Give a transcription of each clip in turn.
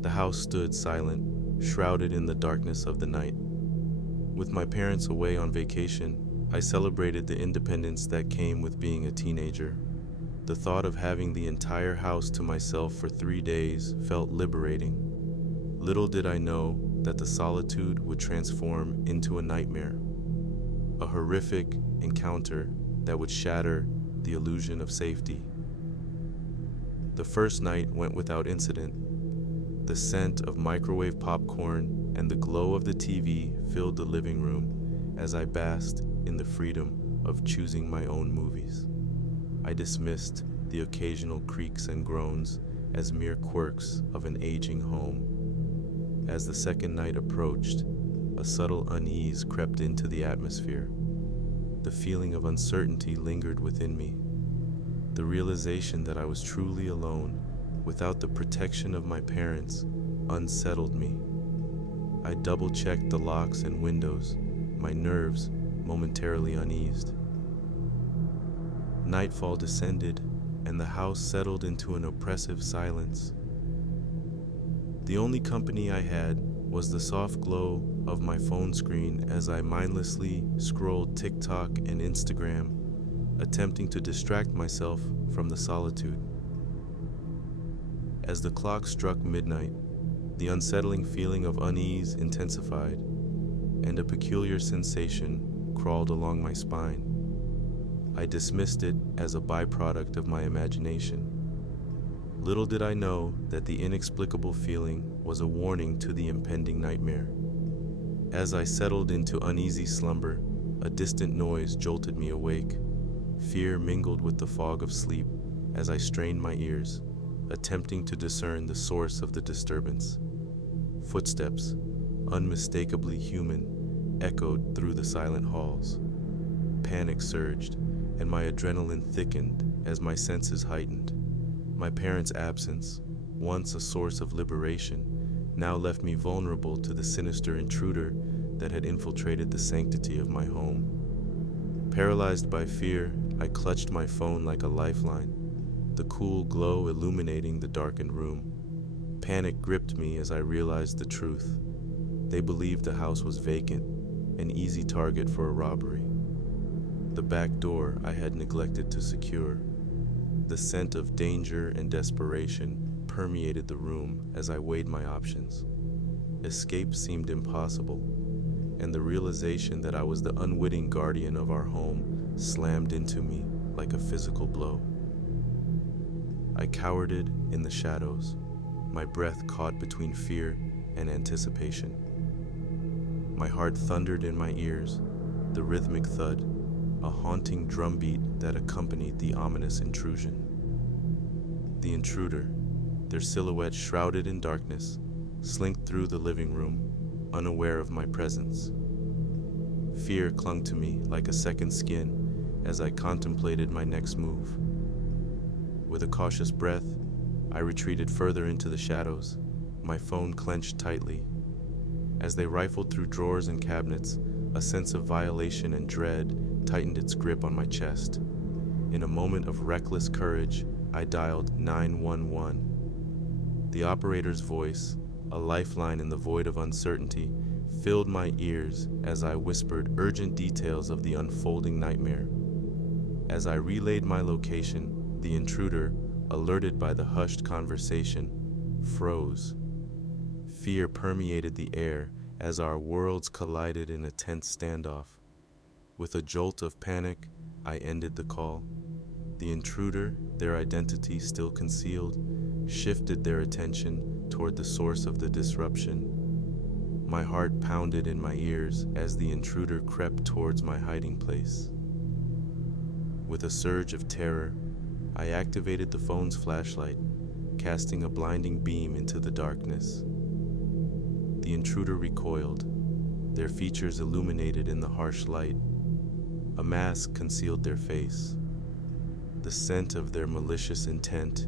The house stood silent, shrouded in the darkness of the night. With my parents away on vacation, I celebrated the independence that came with being a teenager. The thought of having the entire house to myself for 3 days felt liberating. Little did I know that the solitude would transform into a nightmare, a horrific encounter that would shatter the illusion of safety. The first night went without incident. The scent of microwave popcorn and the glow of the TV filled the living room as I basked in the freedom of choosing my own movies. I dismissed the occasional creaks and groans as mere quirks of an aging home. As the second night approached, a subtle unease crept into the atmosphere. The feeling of uncertainty lingered within me. The realization that I was truly alone, without the protection of my parents, unsettled me. I double-checked the locks and windows, my nerves momentarily uneased. Nightfall descended, and the house settled into an oppressive silence. The only company I had was the soft glow of my phone screen as I mindlessly scrolled TikTok and Instagram, attempting to distract myself from the solitude. As the clock struck midnight, the unsettling feeling of unease intensified, and a peculiar sensation crawled along my spine. I dismissed it as a byproduct of my imagination. Little did I know that the inexplicable feeling was a warning to the impending nightmare. As I settled into uneasy slumber, a distant noise jolted me awake. Fear mingled with the fog of sleep as I strained my ears, attempting to discern the source of the disturbance. Footsteps, unmistakably human, echoed through the silent halls. Panic surged, and my adrenaline thickened as my senses heightened. My parents' absence, once a source of liberation, now left me vulnerable to the sinister intruder that had infiltrated the sanctity of my home. Paralyzed by fear, I clutched my phone like a lifeline, the cool glow illuminating the darkened room. Panic gripped me as I realized the truth. They believed the house was vacant, an easy target for a robbery. The back door I had neglected to secure. The scent of danger and desperation permeated the room as I weighed my options. Escape seemed impossible, and the realization that I was the unwitting guardian of our home slammed into me like a physical blow. I cowered in the shadows, my breath caught between fear and anticipation. My heart thundered in my ears, the rhythmic thud, a haunting drumbeat that accompanied the ominous intrusion. The intruder, their silhouette shrouded in darkness, slinked through the living room, unaware of my presence. Fear clung to me like a second skin as I contemplated my next move. With a cautious breath, I retreated further into the shadows, my phone clenched tightly. As they rifled through drawers and cabinets, a sense of violation and dread tightened its grip on my chest. In a moment of reckless courage, I dialed 911. The operator's voice, a lifeline in the void of uncertainty, filled my ears as I whispered urgent details of the unfolding nightmare. As I relayed my location, the intruder, alerted by the hushed conversation, froze. Fear permeated the air as our worlds collided in a tense standoff. With a jolt of panic, I ended the call. The intruder, their identity still concealed, shifted their attention toward the source of the disruption. My heart pounded in my ears as the intruder crept towards my hiding place. With a surge of terror, I activated the phone's flashlight, casting a blinding beam into the darkness. The intruder recoiled, their features illuminated in the harsh light. A mask concealed their face. The scent of their malicious intent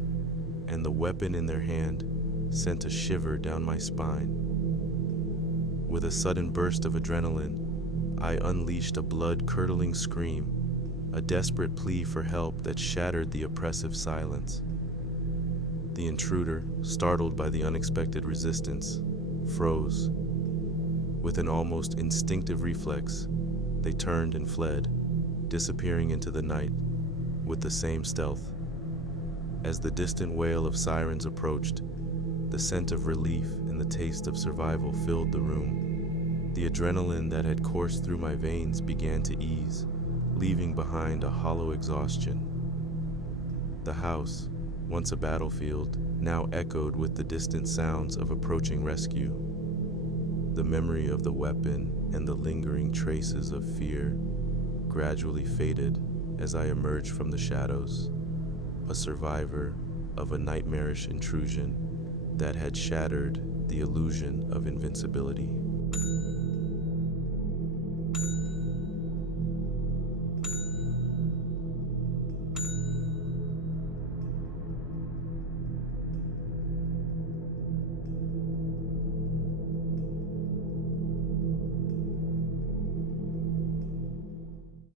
and the weapon in their hand sent a shiver down my spine. With a sudden burst of adrenaline, I unleashed a blood-curdling scream, a desperate plea for help that shattered the oppressive silence. The intruder, startled by the unexpected resistance, froze. With an almost instinctive reflex, they turned and fled, disappearing into the night with the same stealth. As the distant wail of sirens approached, the scent of relief and the taste of survival filled the room. The adrenaline that had coursed through my veins began to ease, leaving behind a hollow exhaustion. The house, once a battlefield, now echoed with the distant sounds of approaching rescue. The memory of the weapon and the lingering traces of fear gradually faded as I emerged from the shadows, a survivor of a nightmarish intrusion that had shattered the illusion of invincibility.